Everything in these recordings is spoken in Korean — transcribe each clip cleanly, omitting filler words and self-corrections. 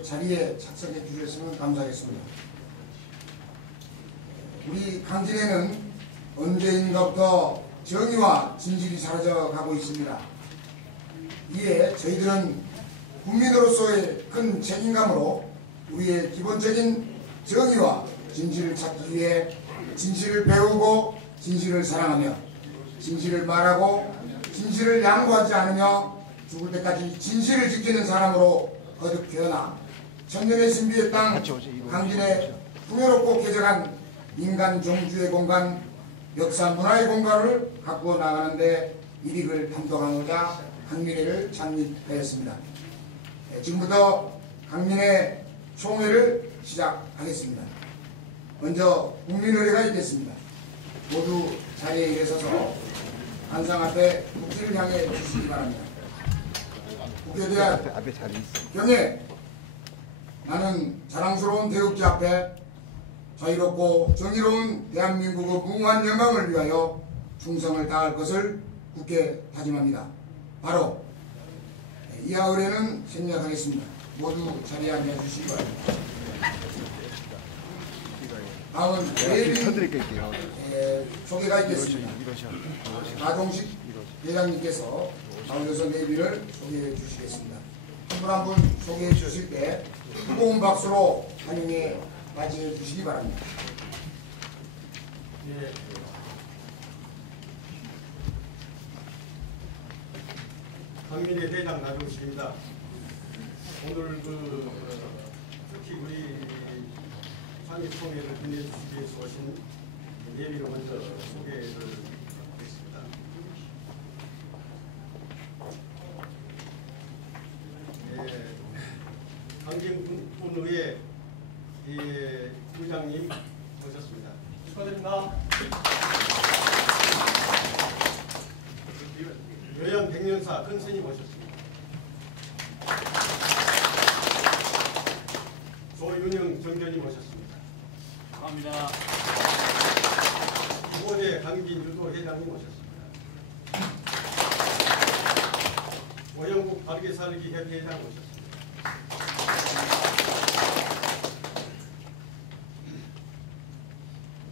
자리에 착석해 주셨으면 감사하겠습니다. 우리 강진에는 언제인가부터 정의와 진실이 사라져 가고 있습니다. 이에 저희들은 국민으로서의 큰 책임감으로 우리의 기본적인 정의와 진실을 찾기 위해 진실을 배우고 진실을 사랑하며 진실을 말하고 진실을 양보하지 않으며 죽을 때까지 진실을 지키는 사람으로 거듭 태어나 천년의 신비의 땅 강진에 풍요롭고 쾌적한 인간 종주의 공간, 역사 문화의 공간을 가꾸어 나가는데 일익을 감독하고자 강민회를 창립하였습니다. 지금부터 강민회 총회를 시작하겠습니다. 먼저 국민의례가 있겠습니다. 모두 자리에 일어서서 한상 앞에 국기를 향해 주시기 바랍니다. 국회에 대한 경례. 나는 자랑스러운 태극기 앞에 자유롭고 정의로운 대한민국의 무궁한 영광을 위하여 충성을 다할 것을 굳게 다짐합니다. 바로 이하 의례는 생략하겠습니다. 모두 자리에 앉아주시기 바랍니다. 다음은 예비 소개가 있겠습니다. 나동식 회장님께서 나오셔서 내비를 소개해 주시겠습니다. 한 분 한 분 소개해 주실 때 뜨거운 박수로 환영해 맞이해 주시기 바랍니다. 예. 강민회 회장 나동식입니다. 오늘 특히 우리 상임총회를 빛내주시기 위해서 오신 예비로 먼저 소개를 하겠습니다. 강진군의회 의장님 모셨습니다. 축하드립니다. 요양 백년사 큰 스님 모셨습니다. 조윤영 정전이 모셨습니다. 감사합니다. 이번에 강진 유도 회장님 모셨습니다. 오영국 바르게 살기 협회 회장 모셨습니다.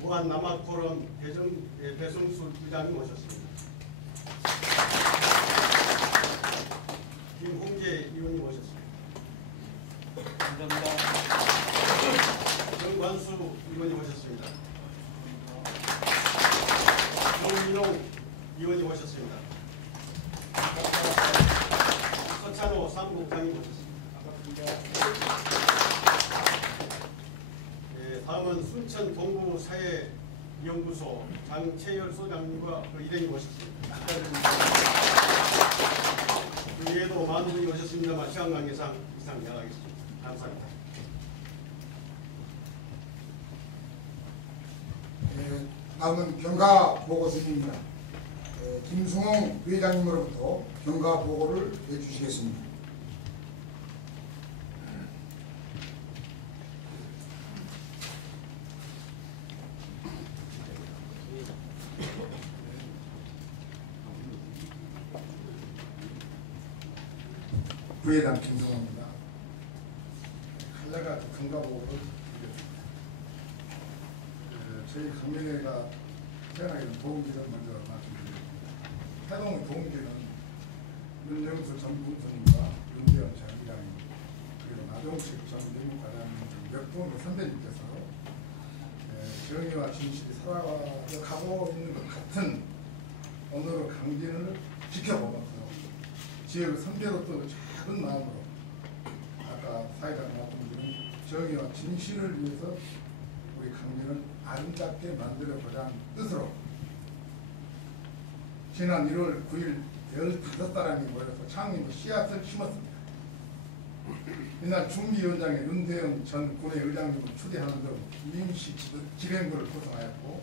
무한 남학포럼 배성수 부장님 모셨습니다. 김홍재 의원님 모셨습니다. 감사합니다. 정관수 의원님 모셨습니다. 정민용 의원님 모셨습니다. 서찬호 사무국장님 모셨습니다. 다음은 순천 동부사회연구소 장채열 소장님과 그 일행이 모셨습니다. 그 외에도 많은 분이 오셨습니다만 시간 관계상 이상 나가겠습니다. 감사합니다. 다음은 경과 보고 순입니다. 김승홍 회장님으로부터 경과 보고를 해주시겠습니다. 부회장 김승홍입니다. 칼라가 경과 보고를 드리겠습니다. 저희 강민회가 태어나게 된 도움기를 먼저 말씀드립니다. 태동의 도움기는 윤영수 전 군수님과 윤대현 전 의장님 그리고 나종식 전 내무과장님 몇 분의 선배님께서 정의와 진실이 살아가고 가고 있는 것 같은 오늘의 강진을 지켜보면서 지역의 선배로부터 작은 마음으로 아까 사회자가 말씀드린 정의와 진실을 위해서 우리 강진을 아름답게 만들어보자는 뜻으로 지난 1월 9일 15사람이 모여서 창립의 씨앗을 심었습니다. 이날 준비위원장에 윤대영 전 군의 의장님을 추대하는 등 임시 집행부를 구성하였고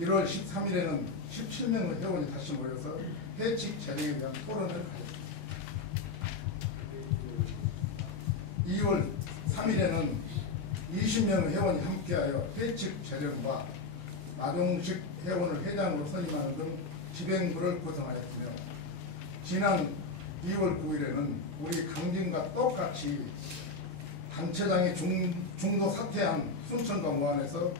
1월 13일에는 17명의 회원이 다시 모여서 해칙 재정에 대한 토론을 하였습니다. 2월 3일에는 20명의 회원이 함께하여 해칙 재정과 나종식 회원을 회장으로 선임하는 등 집행부를 구성하였으며 지난 2월 9일에는 우리 강진과 똑같이 단체장이 중도 사퇴한 순천과 무안에서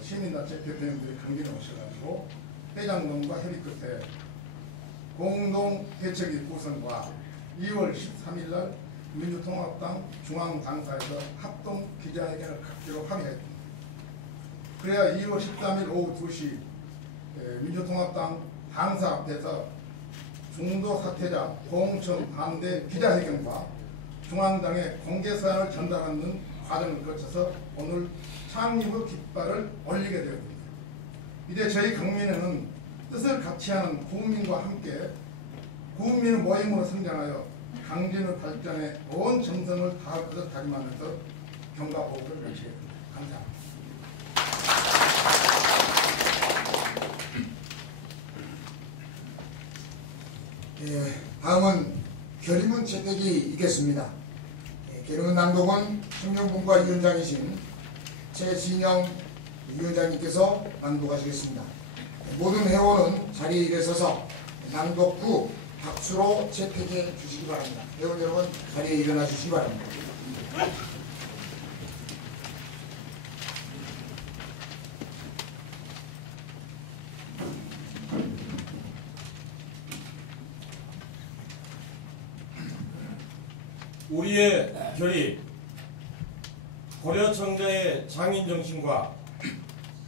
시민단체 대표님들이 강진에 오셔가지고 회장님과 협의 끝에 공동 대책위 구성과 2월 13일 날 민주통합당 중앙당사에서 합동 기자회견을 갖기로 합의했습니다. 그래야 2월 13일 오후 2시 민주통합당 당사 앞에서 중도 사퇴자 공청 반대 기자회견과 중앙당의 공개사안을 전달하는 과정을 거쳐서 오늘 창립의 깃발을 올리게 되었습니다. 이제 저희 강민회는 뜻을 같이 하는 국민과 함께 국민의 모임으로 성장하여 강진의 발전에 온 정성을 다할 것을 다짐하면서 경과보고를 마치겠습니다. 감사합니다. 다음은 결의문 채택이 있겠습니다. 결의문 낭독은 청년분과위원장이신 최진영 위원장님께서 낭독하시겠습니다. 모든 회원은 자리에 일어서서 낭독 후 박수로 채택해 주시기 바랍니다. 회원 여러분 자리에 일어나 주시기 바랍니다. 우리의 결의, 고려청자의 장인정신과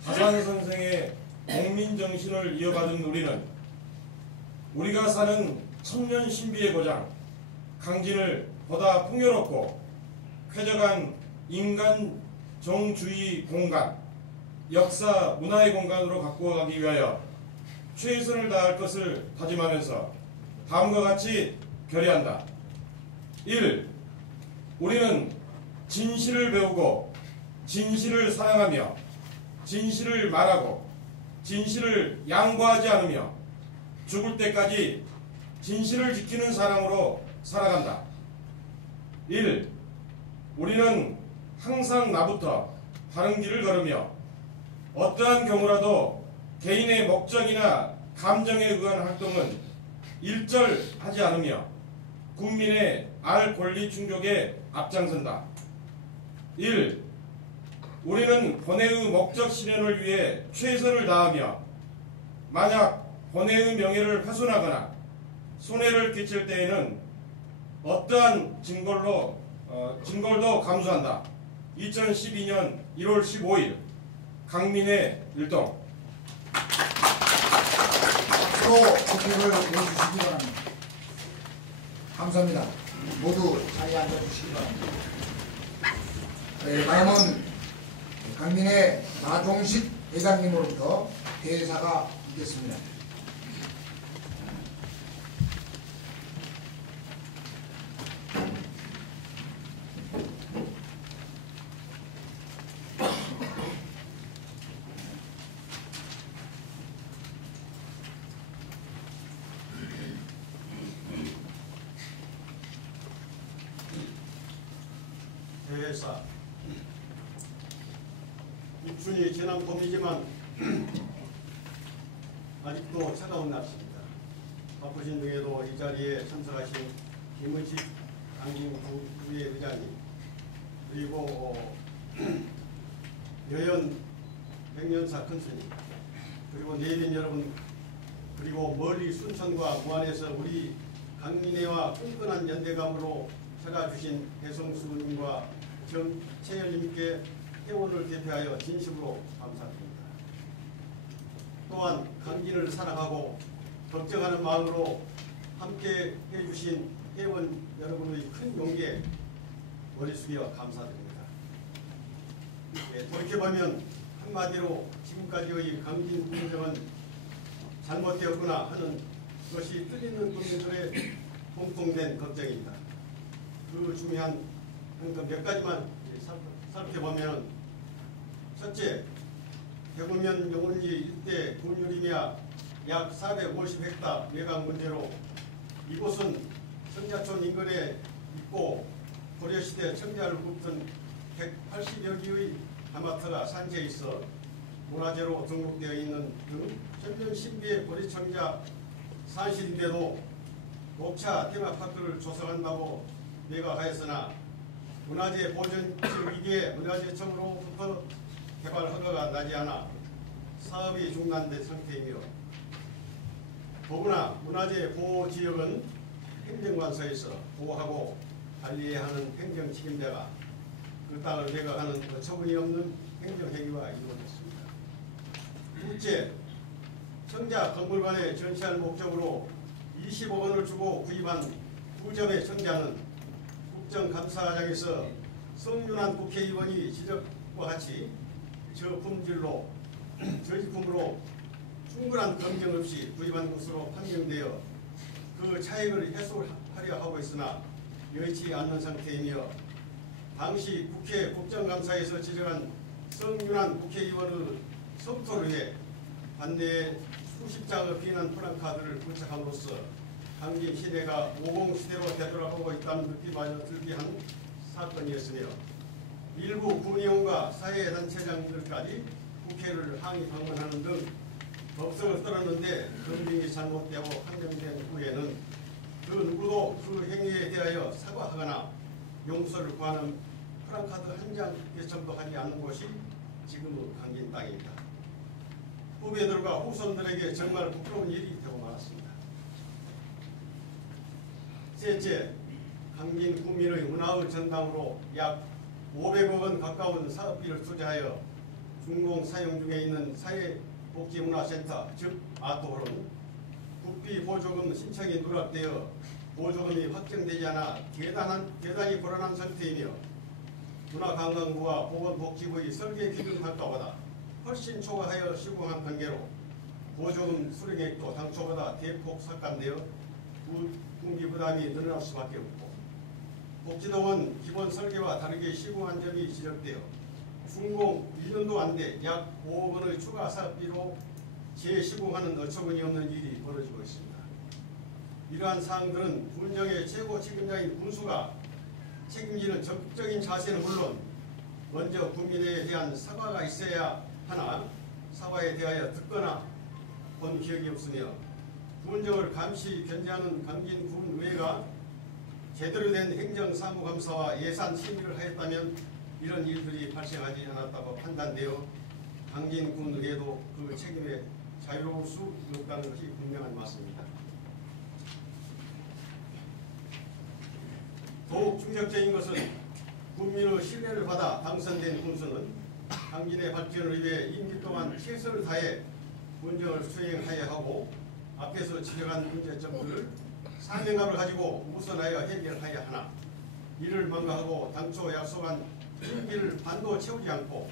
하산선생의 국민정신을 이어받은 우리는 우리가 사는 천년신비의 고장 강진을 보다 풍요롭고 쾌적한 인간정주의 공간, 역사 문화의 공간으로 바꾸어가기 위하여 최선을 다할 것을 다짐하면서 다음과 같이 결의한다. 1. 우리는 진실을 배우고 진실을 사랑하며 진실을 말하고 진실을 양보하지 않으며 죽을 때까지 진실을 지키는 사람으로 살아간다. 1. 우리는 항상 나부터 바른 길을 걸으며 어떠한 경우라도 개인의 목적이나 감정에 의한 활동은 일절하지 않으며 국민의 알 권리 충족에 앞장선다. 1. 우리는 본회의 목적 실현을 위해 최선을 다하며 만약 본회의 명예를 훼손하거나 손해를 끼칠 때에는 어떠한 증거도 감수한다. 2012년 1월 15일 강민회 율동. 박수로 채택을 해주시기 바랍니다. 감사합니다. 모두 자리에 앉아주시기 바랍니다. 다음은 강민회 나종식 회장님으로부터 대사가 있겠습니다. 대회사 입춘이 지난 봄이지만 아직도 차가운 날씨입니다. 바쁘신 중에도 이 자리에 참석하신 김은식 강진구의 의장님, 그리고 여연 백년사 큰스님, 그리고 내빈 여러분, 그리고 멀리 순천과 무안에서 우리 강민회와 끈끈한 연대감으로 찾아주신 배성수님과 정채열님께 회원을 대표하여 진심으로 감사드립니다. 또한 강진을 사랑하고 걱정하는 마음으로 함께 해주신 회원 여러분의 큰 용기에 머리 숙여 감사드립니다. 돌이켜보면 한마디로 지금까지의 강진 행정은 잘못되었구나 하는 것이 뚫리는 국민들의 공통된 걱정입니다. 그 중요한 몇 가지만 살펴보면, 첫째, 대구면 용원리 일대 분유림야 약 450헥타 매각 문제로 이곳은 청자촌 인근에 있고 고려시대 청자를 굽던 180여 개의 아파트가 산지에 있어 문화재로 등록되어 있는 등 천년신비의 고려청자 산실인데도 녹차 테마파크를 조성한다고 매각하였으나 문화재 보존 위기에 문화재청으로부터 개발 허가가 나지 않아 사업이 중단된 상태이며 더구나 문화재 보호 지역은 행정관서에서 보호하고 관리해야 하는 행정 책임자가 그 땅을 매각하는 어처구니 없는 행정행위가 이루어졌습니다. 둘째, 청자 박물관에 전시할 목적으로 25억 원을 주고 구입한 2점의 청자는 국정감사장에서 성윤환 국회의원이 지적과 같이 저품질로 저지품으로 충분한 검증 없이 구입한 것으로 판명되어 그 차익을 해소하려 하고 있으나 여의치 않는 상태이며 당시 국회 국정감사에서 지적한 성윤환 국회의원의 성토를 위해 반대에 수십 장의 비난 플랜카드를 부착함으로써 당시 시대가 모공시대로 되돌아가고 있다는 느낌마저 들게 한 사건이었으며 일부 군의원과 사회단체장들까지 국회를 항의 방문하는 등 법석을 떨었는데 검증이 잘못되고 판정된 후에는 그 누구도 그 행위에 대하여 사과하거나 용서를 구하는 플랜카드 한 장 개첨도 하지 않는 곳이 지금의 강진 땅입니다. 후배들과 후손들에게 정말 부끄러운 일이 되고 말았습니다. 셋째, 강진 구민의 문화의 전당으로 약 500억 원 가까운 사업비를 투자하여 준공 사용 중에 있는 사회복지문화센터 즉 아트홀은 국비 보조금 신청이 누락되어 보조금이 확정되지 않아 대단히 불안한 상태이며 문화관광부와 보건복지부의 설계 기준 단가보다 훨씬 초과하여 시공한 관계로 보조금 수령액도 당초보다 대폭 삭감되어 군비 부담이 늘어날 수밖에 없고 복지동은 기본 설계와 다르게 시공한 점이 지적되어 준공 1년도 안 돼 약 5억 원의 추가 사업비로 재시공하는 어처구니 없는 일이 벌어지고 있습니다. 이러한 사항들은 군정의 최고 책임자인 군수가 책임지는 적극적인 자세는 물론 먼저 국민에 대한 사과가 있어야 하나 사과에 대하여 듣거나 본 기억이 없으며 군정을 감시 견제하는 강진군의회가 제대로 된 행정사무감사와 예산 심의를 하였다면 이런 일들이 발생하지 않았다고 판단되어 강진군의회도 그 책임에 자유로울 수 없다는 것이 분명한 맞습니다. 더욱 충격적인 것은 국민의 신뢰를 받아 당선된 군수는 강진의 발전을 위해 임기 동안 최선을 다해 군정을 수행하여야 하고 앞에서 지적한 문제점들을 사명감을 가지고 우선하여 해결하여야 하나 이를 망각하고 당초 약속한 임기를 반도 채우지 않고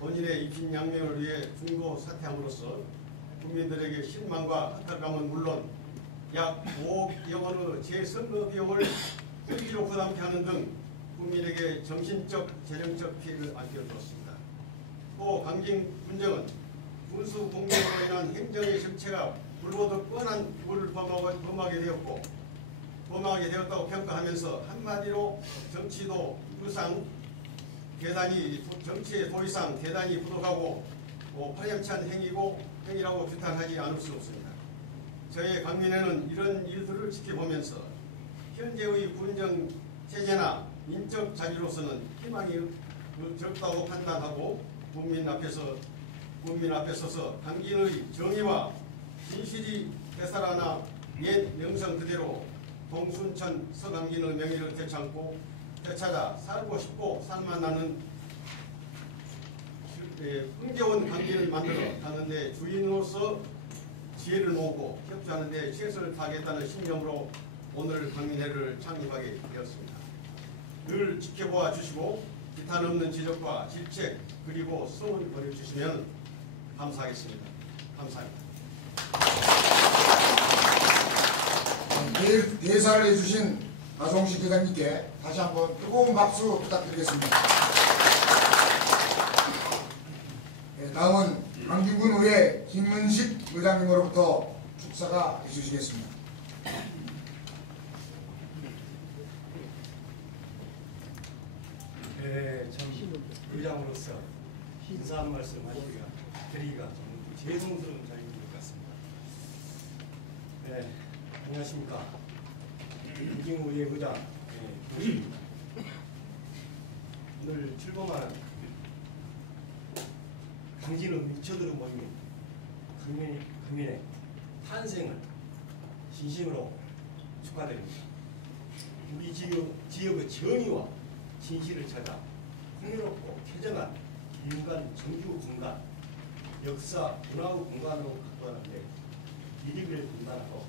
본인의 입신 양명을 위해 중도 사퇴함으로써 국민들에게 실망과 허탈감은 물론 약 5억 원의 재선거 비용을 회비로 부담케 하는 등 국민에게 정신적, 재정적 피해를 안겨주었습니다. 또 강진 군정은 군수 공격으로 인한 행정의 정체가 불보듯 뻔한 부를 범하게 되었다고 평가하면서 한마디로 정치도 의상 대단히 정치의 도의상 대단히 부족하고 파렴치한 행위라고 규탄하지 않을 수 없습니다. 저희 강민회는 이런 일들을 지켜보면서 현재의 군정 체제나 인적 자리로서는 희망이 적다고 판단하고 국민 앞에 서서 강진의 정의와 진실이 되살아나 옛 명성 그대로 동순천 서강진의 명예를 되찾아 살고 싶고 살만하는 흥겨운 강진을 만들어 가는 데 주인으로서 지혜를 모으고 협조하는 데 최선을 다하겠다는 신념으로 오늘 강민회를 창립하게 되었습니다. 늘 지켜보아 주시고 비탄 없는 지적과 질책 그리고 성을 보내주시면 감사하겠습니다. 감사합니다. 대사를 해주신 나종식 회장님께 다시 한번 뜨거운 박수 부탁드리겠습니다. 다음은 강진군의회 김문식 의장님으로부터 축사가 해주시겠습니다. 참 의장으로서 인사 한 말씀 드리기가 좀 죄송스러운 자리인 것 같습니다. 안녕하십니까. 강진군의회 의장 김문식입니다. 오늘 출범하는 강진의 미쳐들어 모임인 강민의 탄생을 진심으로 축하드립니다. 우리 지역의 정의와 진실을 찾아 풍요롭고 쾌적한 인간 정규 공간, 역사 문화의 공간으로 가꾸었는데 미리를 분단하고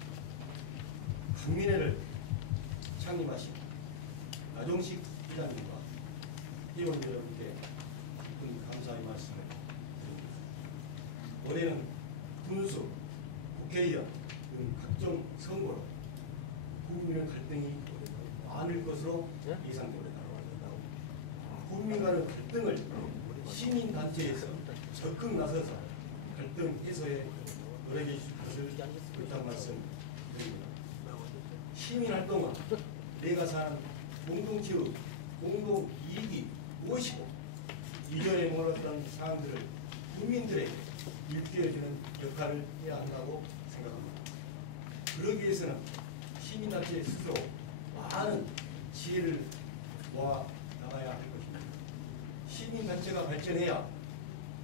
강민회를 창립하신 나종식 회장님과 회원 여러분께 깊은 감사의 말씀을 드립니다. 올해는 군수, 국회의원 등 각종 선거로 국민의 갈등이 많을 것으로 예상됩니다. 국민 간의 갈등을 시민단체에서 적극 나서서 갈등 해소에 노력해 주실 것을 부탁 말씀드립니다. 시민활동은 내가 사는 공동체의 공동이익이 무엇이고 이전에 몰랐던 사항들을 국민들에게 일깨워주는 역할을 해야 한다고 생각합니다. 그러기 위해서는 시민단체 스스로 많은 지혜를 모아 나가야 할 것입니다. 시민단체가 발전해야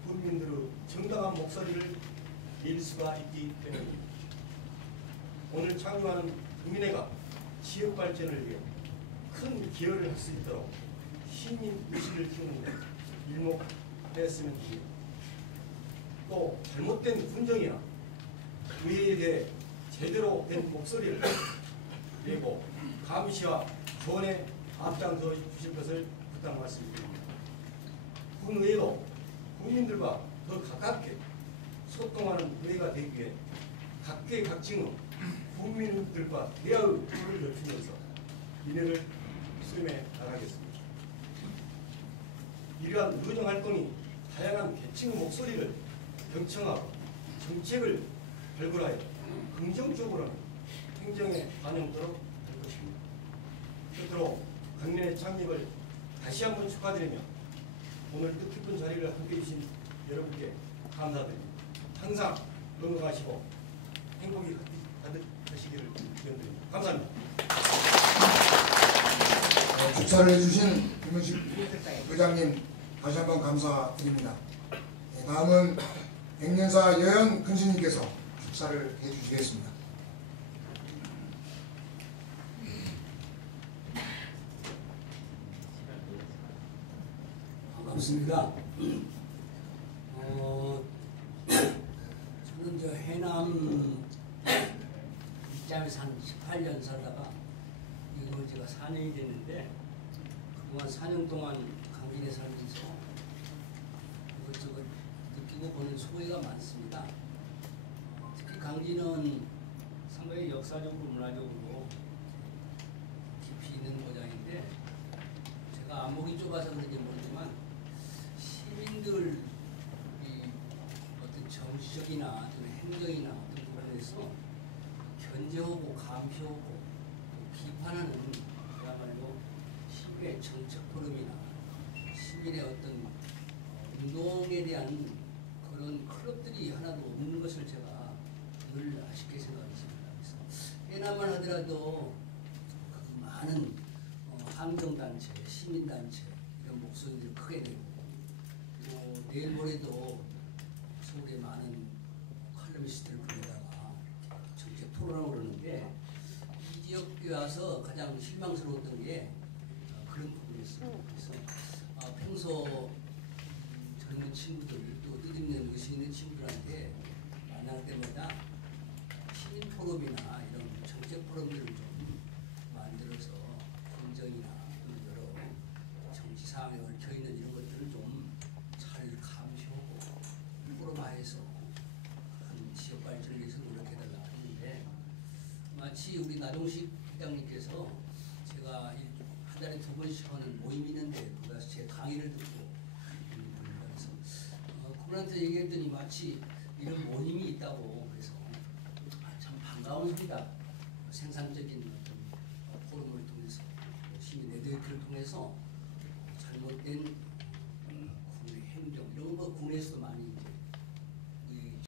국민들의 정당한 목소리를 낼 수가 있기 때문입니다. 오늘 창립하는 국민회가 지역 발전을 위해 큰 기여를 할 수 있도록 시민 의식을 키우는 데 일목했으면 합니다. 또 잘못된 분정이나 의회에 대해 제대로 된 목소리를 내고 감시와 조언에 앞장서 주실 것을 부탁 말씀드립니다. 군의회도 국민들과 더 가깝게 소통하는 의회가 되기 위해 각계각층의 국민들과 대화의 문을 넓히면서 민회를 수임해 나가겠습니다. 이러한 의정활동이 다양한 계층의 목소리를 경청하고 정책을 발굴하여 긍정적으로 행정에 반영토록 할 것입니다. 끝으로 강민회 창립을 다시 한번 축하드리며 오늘 뜻깊은 자리를 함께해 주신 여러분께 감사드립니다. 항상 건강하시고 행복이 가득하시기를 기원드립니다. 감사합니다. 축사를 해주신 김은식 의장님 다시 한번 감사드립니다. 다음은 백년사 여영 근신님께서 축사를 해주시겠습니다. 반갑습니다. 저는 저 해남 입장에서 한 18년 살다가 이거 제가 4년이 됐는데 그동안 4년 동안 강진에 살면서 이것저것 느끼고 보는 소회가 많습니다. 특히 강진은 상당히 역사적으로 문화적으로 깊이 있는 고장인데 제가 안목이 좁아서 그런지 모르지만 시민들 어떤 정치적이나 또는 행정이나 어떤 부분에서 견제하고 감시하고 비판하는 그야말로 시민의 정책 포럼이나 시민의 어떤 운동에 대한 그런 클럽들이 하나도 없는 것을 제가 늘 아쉽게 생각했습니다. 그래서 해남만 하더라도 그 많은 환경단체, 시민단체 이런 목소리들이 크게 되고 또 내일 모레도 서울에 많은 칼럼니스트를 불러다가 정책 토론을 그러는데 이 지역에 와서 가장 실망스러웠던 게 그런 부분이었습니다. 그래서 평소 젊은 친구들 또 뜻있는 의식 있는 친구들한테 만날 때마다 시민 포럼이나 이런 정책 포럼들을 좀 만들어서 공정이나 여러 정치 사항에 얽혀 있는 이런 것들을 좀 잘 감시하고 포럼화해서 한 지역 발전을 위해서 노력해달라 했는데 마치 우리 나종식 회장님께서 제가 한 달에 2번씩 하는 모임이 있는데 거기 가서 제 강의를 듣고 그래서 그분한테 얘기했더니 마치 이런 모임이 있다고 그래서 참 반가운 소리다. 생산적인 어떤 포럼을 통해서 시민 네트워크를 통해서 잘못된 국내 행정 이런 거 국내에서도 많이 이제